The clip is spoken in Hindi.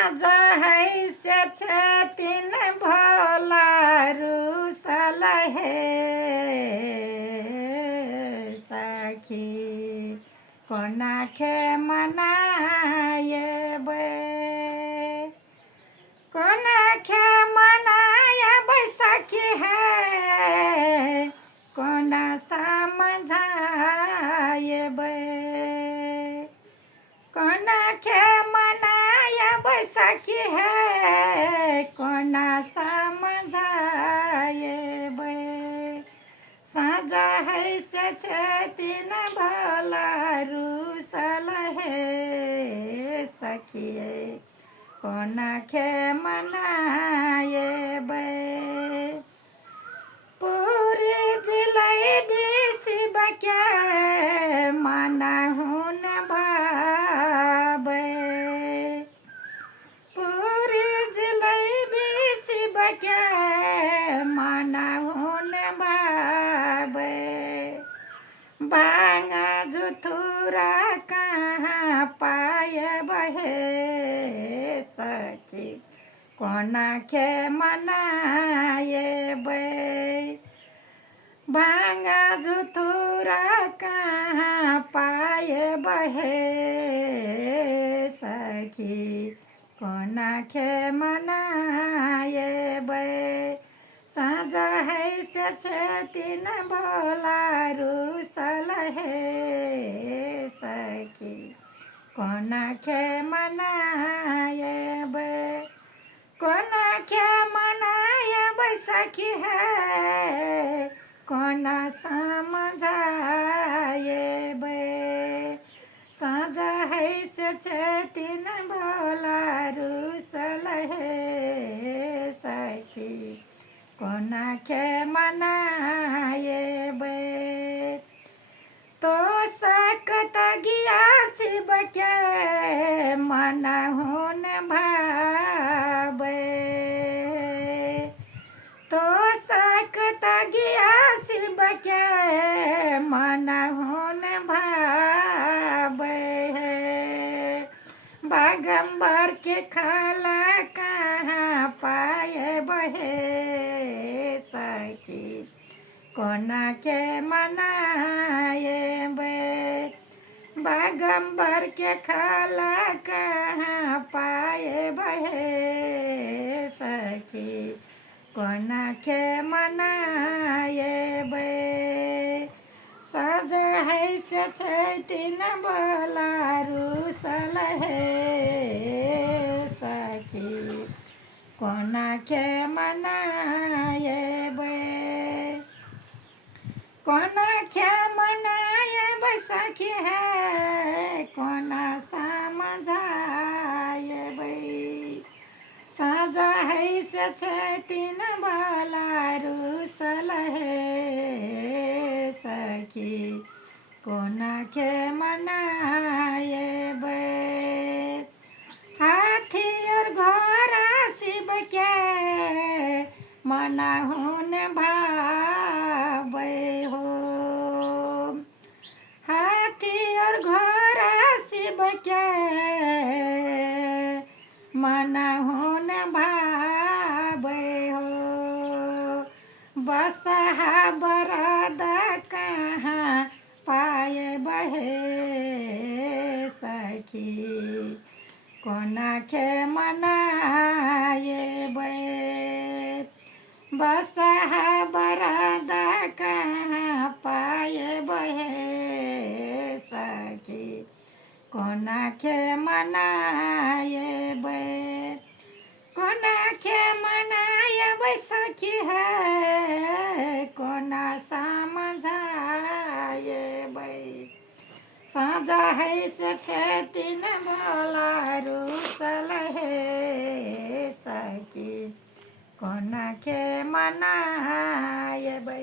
साँझ है से छथिन भोला रुसल हे सखी कोना खे मनायबे कोना खे मनायबे सखी है कोना समझायबे कोना खे मनायबे सखी है कोना समझायबे साँझ है से छथिन भोला रुसल हे सखी कोना खे मनायबे पूरी जिलेबी शिव के मनहुन भावे पूरी जिलेबी शिव के मनहुन भावे भांगा जुथुरा कहाँ पायबे सखी कोना खे मनायबे भांगा जुथुरा कहाँ पायबे सखी कोना खे मनायबे साँझ है से छथिन भोला रुसल हे सखी कोना खे मनायबे कोना खे मनायबे सखी है कोना समझायबे साँझ है से छथिन भोला रुसल हे सखी कोना खे मनायबे तो सकत गिया शिव के मनहुन भावे तो सकत गिया शिव के मनहुन भावे बागंबर के खाला कहाँ पायबे सखी कोना के मनायबे बागंबर के खाला कहाँ पायबे सखी कोना के मनायबे साँझ है से छथिन भोला रुसल हे सखी कोना खे मनायबे कोना खे मनायबे सखी है कोना समझायबे साँझ है से छथिन भोला रुसल हे सखी कोना खे मनायबे हाथी और घोड़ा शिव के मनहुन भावे हो हाथी और घोड़ा शिव के मनहुन भावे हो बसहा बरद कहाँ पायबे सखी कोना खे मनायबे बसहा बरद कहाँ पायबे सखी कोना खे मनायबे कोना खे मनायबे सखी है कोना समझायबे साँझ है से छथिन भोला रुसल हे सखी कोना खे मनायबे।